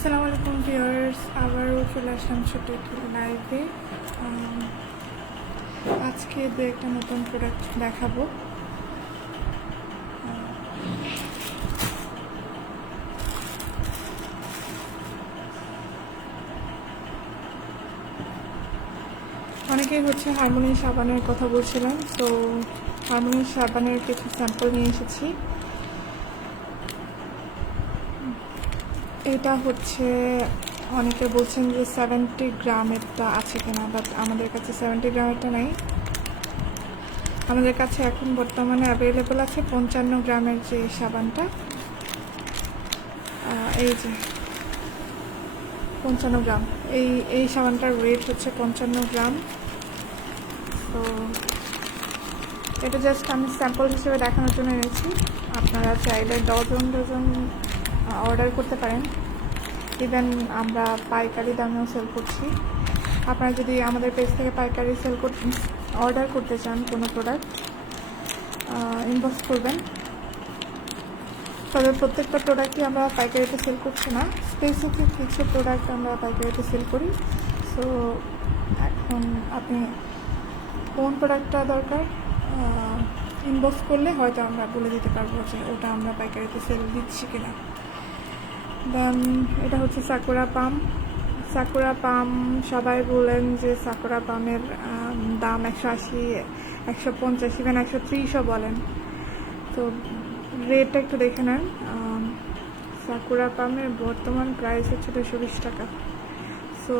আসসালামু আলাইকুম ভিউয়ার্স, আবারও চলে আসলাম ছোট একটি লাইভে। আজকে দু একটা নতুন প্রোডাক্ট দেখাবো। অনেকেই হারমোনি সাবানের কথা বলছিলেন, তো হারমোনি সাবানের কিছু স্যাম্পল নিয়ে এসেছি। এটা অনেকে বলছেন যে 70 গ্রামেরটা আছে কিনা, বাট আমাদের কাছে 70 গ্রামেরটা নেই। আমাদের কাছে এখন বর্তমানে অ্যাভেলেবল আছে 55 গ্রামের যে সাবানটা। এই যে 55 গ্রাম, এই সাবানটার ওয়েট 55 গ্রাম। তো এটা জাস্ট আমি স্যাম্পল হিসেবে দেখানোর জন্য এনেছি। আপনারা চাইলে ডজন অর্ডার করতে পারেন। ইভেন আমরা পাইকারি দামেও সেল করছি। আপনারা যদি আমাদের পেজ থেকে পাইকারি অর্ডার করতে চান কোনো প্রোডাক্ট, ইনবক্স করবেন। তবে প্রত্যেকটা প্রোডাক্টই আমরা পাইকারিতে সেল করছি না, স্পেসিফিক কিছু প্রোডাক্ট আমরা পাইকারিতে সেল করি। সো এখন আপনি কোন প্রোডাক্টটা দরকার ইনবক্স করলে হয়তো আমরা বলে দিতে পারবো যে ওটা আমরা পাইকারিতে সেল দিচ্ছি কিনা। দেন এটা সাকুরা পাম। সবাই বলেন যে সাকুরা পামের দাম 180, 150, ইভেন 130ও বলেন। তো রেটটা একটু দেখে নেন। সাকুরা পামের বর্তমান প্রাইস 220 টাকা। সো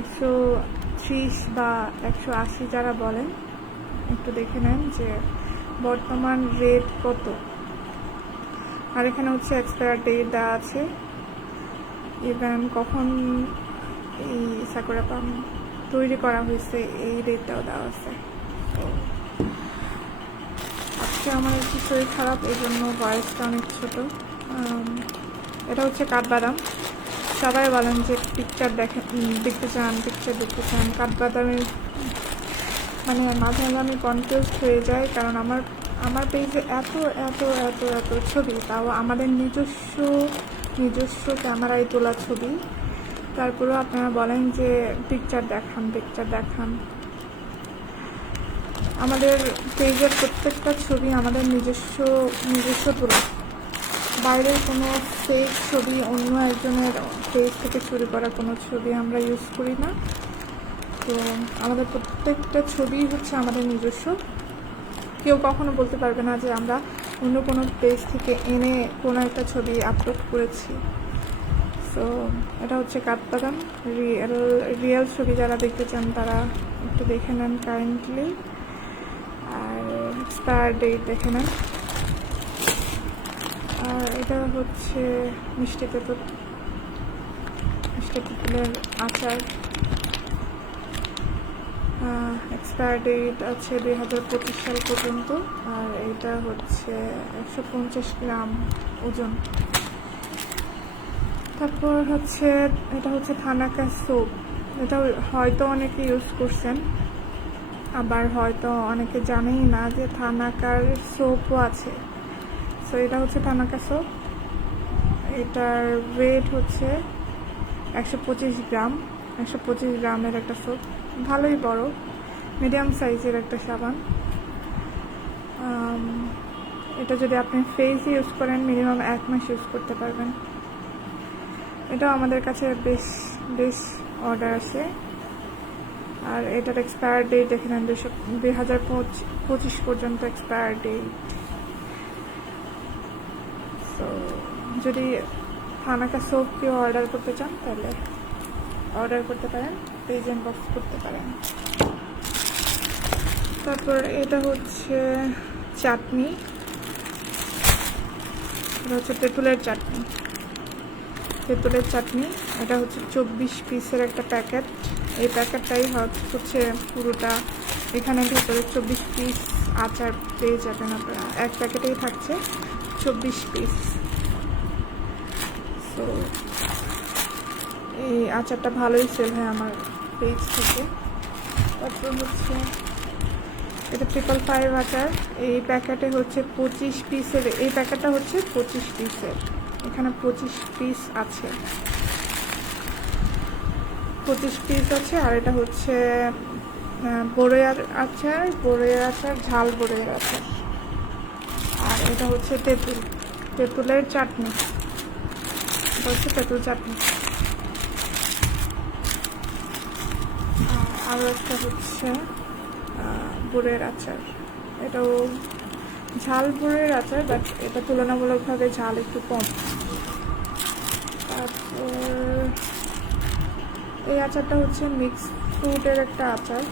130 বা 180 যারা বলেন, একটু দেখে নেন যে বর্তমান রেট কত। আর এখানে এক্সপায়ার ডেট দেওয়া আছে, ইভেন কখন এই সাকুরা পাম তৈরি করা হয়েছে এই ডেটটাও দেওয়া আছে। তো আজকে আমার একটু শরীর খারাপ, এই জন্য ভয়েসটা অনেক ছোট। এটা কাঠবাদাম। সবাই বলেন যে পিকচার দেখতে চান। কাঠবাদামের মাঝে মাঝে আমি কনফিউজড হয়ে যাই, কারণ আমার পেজে এত এত এত এত ছবি, তাও আমাদের নিজস্ব ক্যামেরায় তোলা ছবি। তারপরেও আপনারা বলেন যে পিকচার দেখান। আমাদের পেজের প্রত্যেকটা ছবি আমাদের নিজস্ব তোলা। বাইরের কোনো ফেক ছবি, অন্য একজনের পেজ থেকে চুরি করা কোনো ছবি আমরা ইউজ করি না। তো আমাদের প্রত্যেকটা ছবি আমাদের নিজস্ব। কেউ কখনো বলতে পারবে না যে আমরা অন্য কোনো পেজ থেকে এনে কোনো একটা ছবি আপলোড করেছি। সো এটা কাঠবাদাম। রিয়েল ছবি যারা দেখতে চান তারা একটু দেখে নেন কাইন্ডলি, আর এক্সপায়ার ডেট দেখে নেন। আর এটা মিষ্টি তেঁতুলের আচার। এক্সপায়ার ডেট আছে 2025 সাল পর্যন্ত। আর এটা 150 গ্রাম ওজন। তারপর এটা থানাকা সোপ। এটা হয়তো অনেকে ইউজ করছেন, আবার হয়তো অনেকে জানেই না যে থানাকার সোপও আছে। সো এটা থানাকা সোপ। এটার ওয়েট 125 গ্রাম। 125 গ্রামের একটা সোপ, ভালোই বড়, মিডিয়াম সাইজের একটা সাবান। এটা যদি আপনি ফেস ইউজ করেন মিনিমাম 1 মাস ইউজ করতে পারবেন। এটাও আমাদের কাছে বেশ অর্ডার আছে। আর এটার এক্সপায়ার ডেট দেখে নেন, 2025 পর্যন্ত এক্সপায়ার ডেট। তো যদি থানাকা সোপ কেউ অর্ডার করতে চান তাহলে অর্ডার করতে পারেন, পেজ ইনবক্স করতে পারেন। তারপর এটা চাটনি। এটা তেঁতুলের চাটনি। এটা 24 পিসের একটা প্যাকেট। এই প্যাকেটটাই পুরোটা। এখানে ভেতরে 24 পিস আচার পেয়ে যাবেন আপনারা। এক প্যাকেটেই থাকছে 24 পিস। তো এই আচারটা ভালোই সেল হয় আমার পেজ থেকে। তারপর এটা 555 আচার। এই প্যাকেটে 25 পিসের। এই প্যাকেটটা 25 পিসের। এখানে 25 পিস আছে। 25 পিস আছে। আর এটা হচ্ছে বড়ইয়ের আচার, ঝাল বড়ইয়ের আচার। আর এটা হচ্ছে তেঁতুলের চাটনি, এটা হচ্ছে তেঁতুল চাটনি। আরও একটা হচ্ছে বড়ইয়ের আচার, এটাও ঝাল বড়ইয়ের আচার, বাট এটা তুলনামূলকভাবে ঝাল একটু কম। তারপর এই আচারটা হচ্ছে মিক্স ফ্রুটের একটা আচার,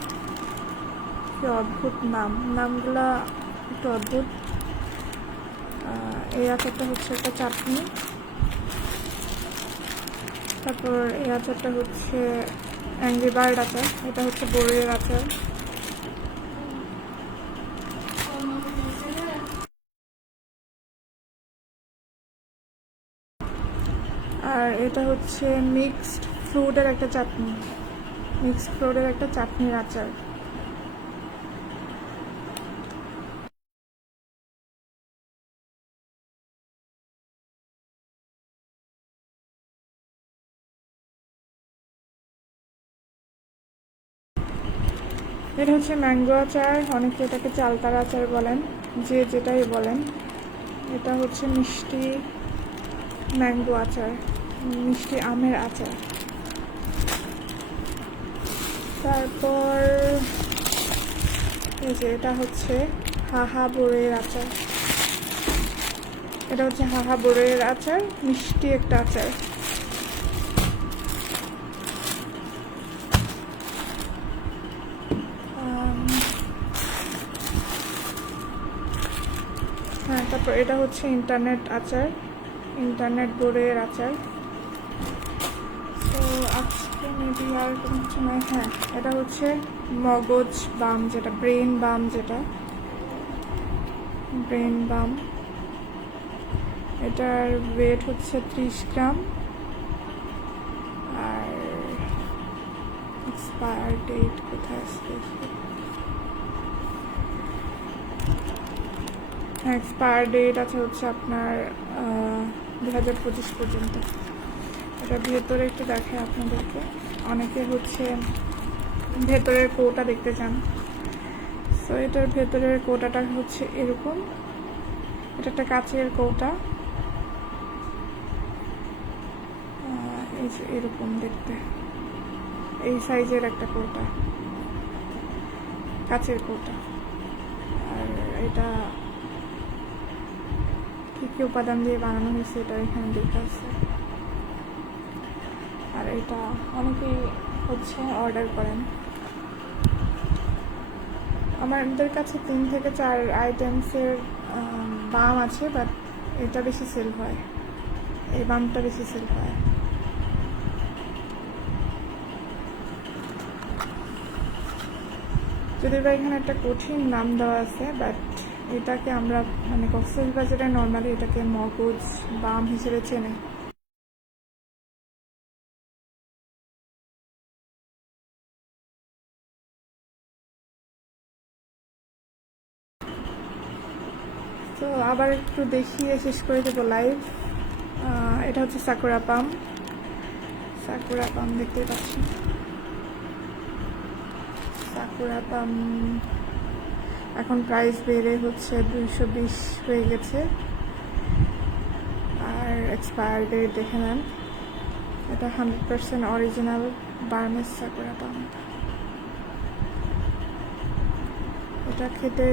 কি অদ্ভুত নামগুলা একটু অদ্ভুত। এই আচারটা হচ্ছে একটা চাটনি। তারপর এই আচারটা হচ্ছে অ্যাংরি বার্ড আচার, এটা হচ্ছে বড়ইয়ের আচার। আর এটা হচ্ছে মিক্সড ফ্রুটের একটা চাটনির আচার। এটা হচ্ছে ম্যাঙ্গো আচার, অনেকে এটাকে চালতার আচার বলেন, যে যেটাই বলেন। এটা হচ্ছে মিষ্টি ম্যাঙ্গো আচার, মিষ্টি আমের আচার। তারপর এই যে এটা হচ্ছে হাহা বড়ইয়ের আচার, এটা হচ্ছে হাহা বড়ইয়ের আচার, মিষ্টি একটা আচার। হ্যাঁ, তারপর এটা হচ্ছে ইন্টারনেট বড়ইয়ের আচার। তো আজকে মেবি আর কোনো কিছু নয়। হ্যাঁ, এটা হচ্ছে মগজ বাম, যেটা ব্রেন বাম, এটার ওয়েট হচ্ছে 30 গ্রাম। আর এক্সপায়ার ডেট কোথায় আছে? এক্সপায়ার ডেট আছে হচ্ছে আপনার 2025 পর্যন্ত। এটা ভেতরে একটু দেখায় আপনাদেরকে, অনেকে হচ্ছে ভেতরের কৌটা দেখতে চান। সো এটার ভেতরের কৌটাটা হচ্ছে এরকম, এটা একটা কাচের কৌটা, এই যে এরকম দেখতে, এই সাইজের একটা কৌটা, কাচের কৌটা। আর এটা কি কি উপাদান দিয়ে বানানো হয়েছে এটা এখানে দেখা আছে। আর এটা অনেকেই হচ্ছে অর্ডার করেন। আমাদের কাছে 3 থেকে 4 আইটেমসের বাম আছে, বাট এটা বেশি সেল হয়, এই বামটা বেশি সেল হয়। যদিও বা এখানে একটা কঠিন নাম দেওয়া আছে, বাট এটাকে আমরা মানে কক্সবাজারে নর্মালি এটাকে মগজ বাম হিসেবে চেনে। তো আবার একটু দেখিয়ে শেষ করে দেবো লাইভ। এটা হচ্ছে সাকুরা পাম দেখতে পাচ্ছি। সাকুরা পাম এখন প্রাইস বেড়ে হচ্ছে 220 হয়ে গেছে। আর এক্সপায়ার ডেট দেখে নেন, এটা 100% অরিজিনাল বার্মিজ সাকুরা পাম। এটা খেতে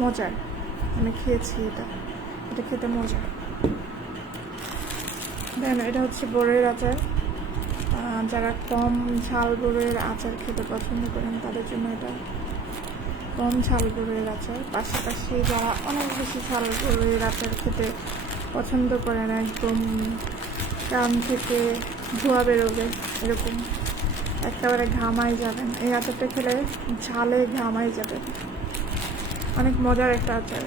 মজার, আমি খেয়েছি, এটা খেতে মজার। দেন এটা হচ্ছে বড়ইয়ের আচার, যারা কম ঝাল বড়ইয়ের আচার খেতে পছন্দ করেন তাদের জন্য এটা কম ঝাল বড়ইয়ের আচার। পাশাপাশি যারা অনেক বেশি ঝাল বড়ইয়ের আচার খেতে পছন্দ করেন, একদম কান থেকে ধোঁয়া বেরোবে এরকম, একেবারে ঘামাই যাবেন, এই আচারটা খেলে ঝালে ঘামাই যাবেন, অনেক মজার একটা আচার।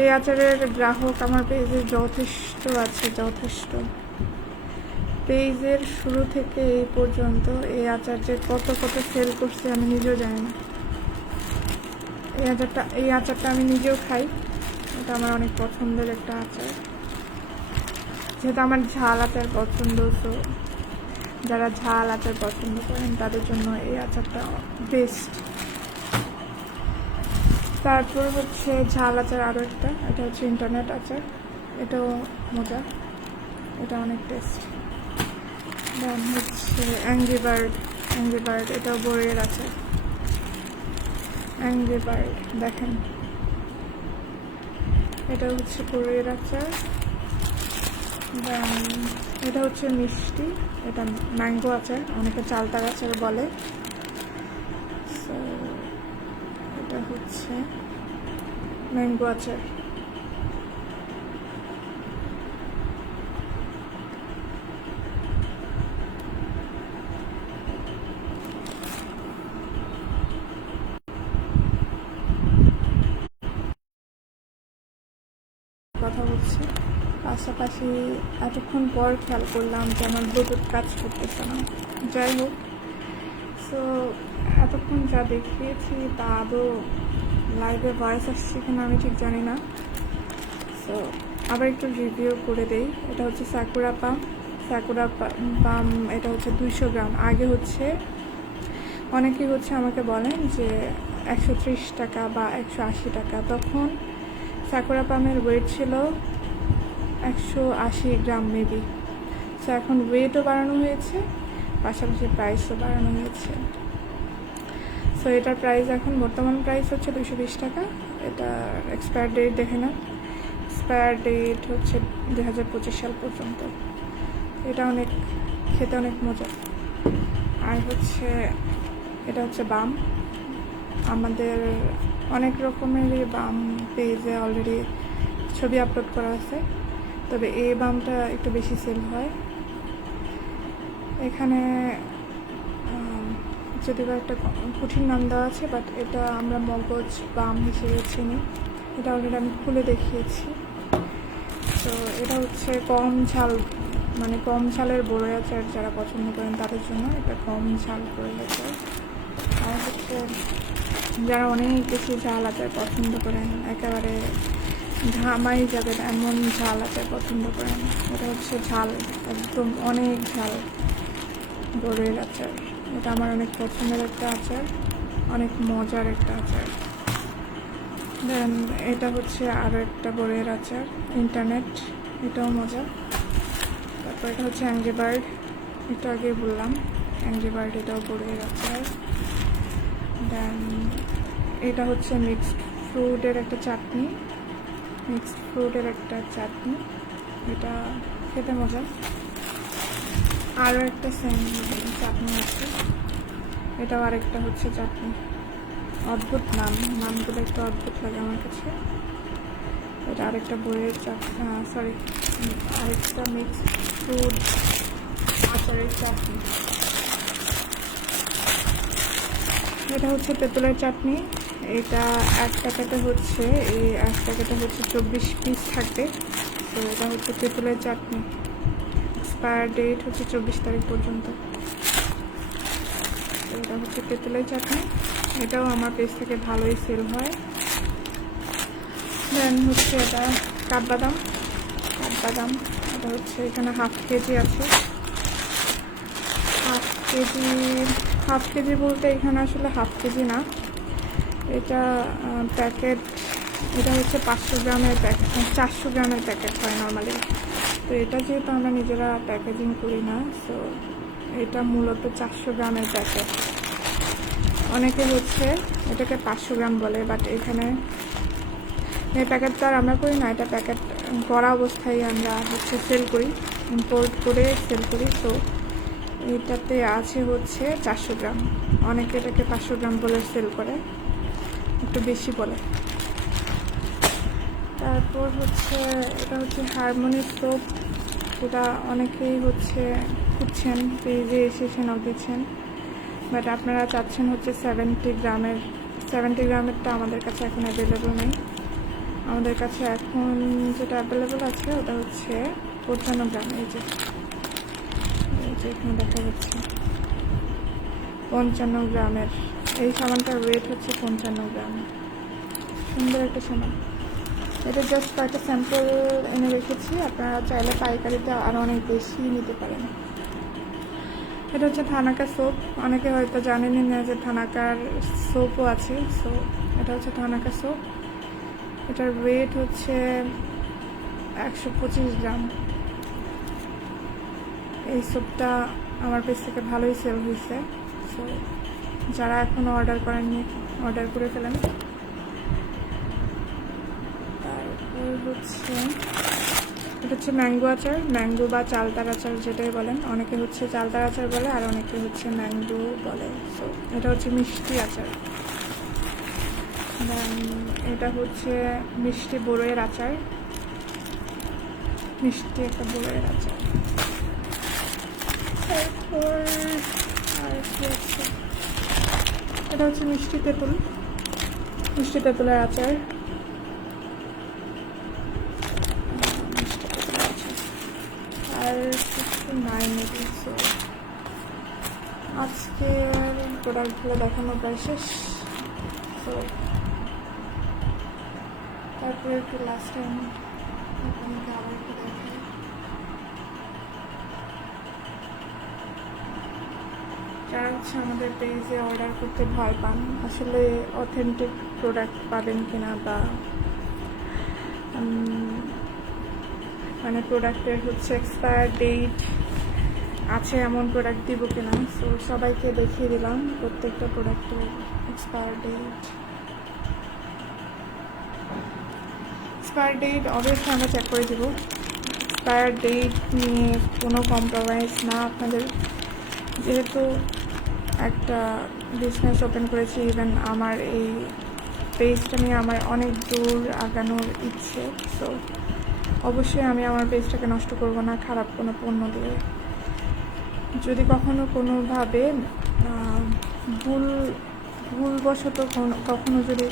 এই আচারের গ্রাহক আমার পেজে যথেষ্ট। পেজের শুরু থেকে এই পর্যন্ত এই আচার যে কত সেল করছে আমি নিজেও জানি না। এই আচারটা আমি নিজেও খাই, এটা আমার অনেক পছন্দের একটা আচার। যেহেতু আমার ঝাল আচার পছন্দ, তো যারা ঝাল আচার পছন্দ করেন তাদের জন্য এই আচারটা বেস্ট। তারপর হচ্ছে ঝাল আচার আরও একটা, এটা হচ্ছে ইন্টারনেট আচার, এটাও মজা, এটা অনেক টেস্ট। দেন হচ্ছে অ্যাংরি বার্ড, এটাও বড়ের আচার। অ্যাংরি বার্ড দেখেন, এটা হচ্ছে বড়ের আচার। দেন এটা হচ্ছে মিষ্টি, এটা ম্যাঙ্গো আচার, অনেকে চালতার আচার বলে। সো এটা হচ্ছে ম্যাঙ্গো আচার। কথা বলছি, পাশাপাশি এতক্ষণ পর খেয়াল করলাম যে আমার ব্লুটুথ কাজ করতেছে না। যাই হোক, সো এতক্ষণ যা দেখিয়েছি তা আদৌ লাইভে ভয়েস আসছে কিনা আমি ঠিক জানি না। সো আবার একটু রিভিউ করে দেই। এটা হচ্ছে সাকুরা পাম, এটা হচ্ছে 200 গ্রাম। আগে হচ্ছে অনেকেই হচ্ছে আমাকে বলেন যে 130 টাকা বা 180 টাকা, তখন সাকুরা পামের ওয়েট ছিল 180 গ্রাম মেবি। সো এখন ওয়েটও বাড়ানো হয়েছে, পাশাপাশি প্রাইসও বাড়ানো হয়েছে। সো এটার প্রাইস এখন বর্তমান প্রাইস হচ্ছে 220 টাকা। এটা এক্সপায়ার ডেট দেখে না, এক্সপায়ার ডেট হচ্ছে 2025 সাল পর্যন্ত। এটা অনেক খেতে অনেক মজা। আর হচ্ছে এটা হচ্ছে বাম, আমাদের অনেক রকমেরই বাম পেজে অলরেডি ছবি আপলোড করা আছে, তবে এই বামটা একটু বেশি সেল হয়। এখানে যদিও একটা কঠিন নাম দেওয়া আছে, বাট এটা আমরা মগজ বাম হিসেবে চিনি। এটা অলরেডি আমি খুলে দেখিয়েছি। তো এটা হচ্ছে কম ঝাল, মানে কম ঝালের বড়ি আচার যারা পছন্দ করেন তাদের জন্য এটা কম ঝাল বড়ি আচার। আর হচ্ছে যারা অনেক বেশি ঝাল আচার পছন্দ করেন, একেবারে ঘামাই যাবেন এমন ঝাল আচার পছন্দ করেন, এটা হচ্ছে ঝাল, একদম অনেক ঝাল বড়ির আচার। এটা আমার অনেক পছন্দের একটা আচার, অনেক মজার একটা আচার। দেন এটা হচ্ছে আরও একটা বড়ির আচার, ইন্টারনেট, এটাও মজা। তারপর এটা হচ্ছে অ্যাংরি বার্ড, এটা আগে বললাম অ্যাংরি বার্ড, এটাও বড়ির আচার। দেন এটা হচ্ছে মিক্সড ফ্রুটের একটা চাটনি, এটা খেতে মজা। আরও একটা সেম চাটনি আছে, এটাও আরেকটা হচ্ছে চাটনি। অদ্ভুত নামগুলো একটু অদ্ভুত লাগে আমার কাছে। এটা আরেকটা বইয়ের চাটনি, আরেকটা মিক্সড ফ্রুট আচারের চাটনি। এটা হচ্ছে তেঁতুলের চাটনি, এটা এক প্যাকেটে হচ্ছে 24 পিস থাকবে। তো এটা হচ্ছে তেঁতুলের চাটনি, এক্সপায়ার ডেট হচ্ছে 24 তারিখ পর্যন্ত। এটা হচ্ছে তেঁতুলের চাটনি, এটাও আমার পেজ থেকে ভালোই সেল হয়। দেন হচ্ছে এটা কাঠবাদাম, এটা হচ্ছে এখানে হাফ কেজি আছে। হাফ কেজি বলতে এখানে আসলে হাফ কেজি না, এটা প্যাকেট, এটা হচ্ছে 500 গ্রামের প্যাকেট, 400 গ্রামের প্যাকেট হয় নর্মালি। তো এটা যেহেতু আমরা নিজেরা প্যাকেজিং করি না, সো এটা মূলত 400 গ্রামের প্যাকেট। অনেকে হচ্ছে এটাকে 500 গ্রাম বলে, বাট এখানে এই প্যাকেটটা আর আমরা করি না, এটা প্যাকেট করা অবস্থায় আমরা হচ্ছে সেল করি, ইম্পোর্ট করে সেল করি। তো এটাতে আছে হচ্ছে 400 গ্রাম, অনেকে এটাকে 500 গ্রাম বলে সেল করে, একটু বেশি বলে। তারপর হচ্ছে এটা হচ্ছে হারমোনি সোপ, এটা অনেকেই হচ্ছে খুঁজছেন, পেজে এসেছেন অগেছেন, বাট আপনারা চাচ্ছেন হচ্ছে 70 গ্রামেরটা আমাদের কাছে এখন অ্যাভেলেবল নেই। আমাদের কাছে এখন যেটা অ্যাভেলেবল আছে ওটা হচ্ছে 55 গ্রাম। এই যে এখানে দেখা যাচ্ছে 55 গ্রামের এই সাবানটার ওয়েট হচ্ছে 55 গ্রাম। সুন্দর একটা সাবান। এটা জাস্ট কয়েকটা স্যাম্পল এনে রেখেছি, আপনারা চাইলে পাইকারিতে আরও অনেক বেশি নিতে পারেন। এটা হচ্ছে থানাকা সোপ, অনেকে হয়তো জানেনই না যে থানাকার সোপও আছে। সো এটা হচ্ছে থানাকা সোপ, এটার ওয়েট হচ্ছে 125 গ্রাম। এই সোপটা আমার পেজ থেকে ভালোই সেল হয়েছে। সো যারা এখনও অর্ডার করেননি অর্ডার করে ফেলেন। তারপর হচ্ছে এটা হচ্ছে ম্যাঙ্গো আচার, ম্যাঙ্গো বা চালতার আচার যেটাই বলেন, অনেকে হচ্ছে চালতার আচার বলে আর অনেকে হচ্ছে ম্যাঙ্গো বলে। সো এটা হচ্ছে মিষ্টি আচার। দেন এটা হচ্ছে মিষ্টি বড়ইয়ের আচার, মিষ্টি একটা বড়ইয়ের আচার। তারপর আর কি আছে, এটা হচ্ছে মিষ্টি তেঁতুল, মিষ্টি তেঁতুলের আচার। আর কিছু নাই মেবি। সো আজকের প্রোডাক্টগুলো দেখানো প্রায় শেষ। তো তারপরে একটু লাস্ট টাইম আপনাকে আবার একটু দেখাই। যারা হচ্ছে আমাদের পেজে অর্ডার করতে ভয় পান, আসলে অথেন্টিক প্রোডাক্ট পাবেন কিনা বা মানে প্রোডাক্টের হচ্ছে এক্সপায়ার ডেট আছে এমন প্রোডাক্ট দিব কিনা, সো সবাইকে দেখিয়ে দিলাম প্রত্যেকটা প্রোডাক্টের expire date. Expire date obviously আমরা চেক করে দিব। এক্সপায়ার ডেট নিয়ে কোনো কম্প্রোমাইজ না আপনাদের, যেহেতু একটা বিজনেস ওপেন করেছি, ইভেন আমার এই পেজটা নিয়ে আমার অনেক দূর আগানোর ইচ্ছে। সো অবশ্যই আমি আমার পেজটাকে নষ্ট করব না খারাপ কোনো পণ্য দিয়ে। যদি কখনো কোনোভাবে ভুলবশত কখনো যদি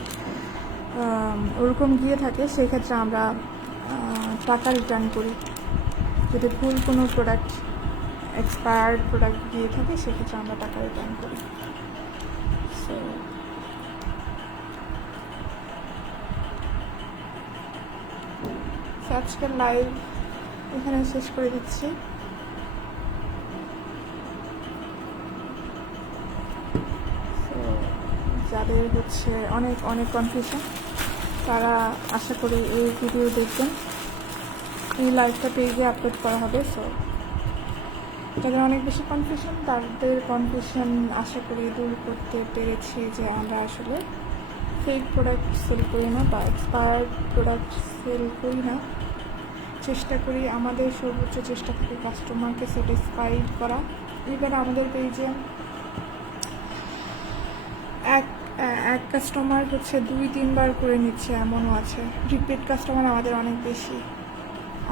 ওরকম গিয়ে থাকে, সেক্ষেত্রে আমরা টাকা রিটার্ন করি। যদি ভুল কোনো প্রোডাক্ট এক্সপায়ার্ড প্রোডাক্ট গিয়ে থাকে, সেক্ষেত্রে আমরা টাকা রিটার্ন করি। সো আজকের লাইভ এখানে শেষ করে দিচ্ছি। যাদের হচ্ছে অনেক অনেক কনফিউশন, তারা আশা করি এই ভিডিও দেখবেন। এই লাইভটা পেজে আপলোড করা হবে। সো যাদের অনেক বেশি কনফিউশন, তাদের কনফিউশন আশা করি দূর করতে পেরেছি যে আমরা আসলে ফেক প্রোডাক্ট সেল করি না বা এক্সপায়ার্ড প্রোডাক্ট সেল করি না। চেষ্টা করি, আমাদের সর্বোচ্চ চেষ্টা থাকে কাস্টমারকে স্যাটিসফাইড করা। ইভেন আমাদের পেজে এক কাস্টমার হচ্ছে 2-3 বার করে নিচ্ছে এমনও আছে। রিপিট কাস্টমার আমাদের অনেক বেশি,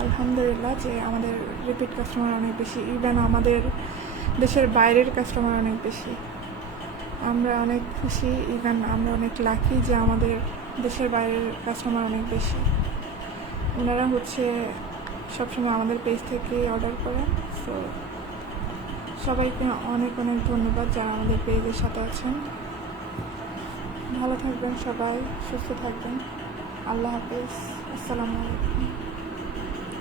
আলহামদুলিল্লাহ যে আমাদের রিপিট কাস্টমার অনেক বেশি। ইভেন আমাদের দেশের বাইরের কাস্টমার অনেক বেশি। আমরা অনেক খুশি, ইভেন আমরা অনেক লাকি যে আমাদের দেশের বাইরের কাস্টমার অনেক বেশি। ওনারা হচ্ছে সবসময় আমাদের পেজ থেকে অর্ডার করেন। সো সবাইকে অনেক অনেক ধন্যবাদ যারা আমাদের পেজের সাথে আছেন। ভালো থাকবেন সবাই, সুস্থ থাকবেন। আল্লাহ হাফেজ, আসসালামু আলাইকুম।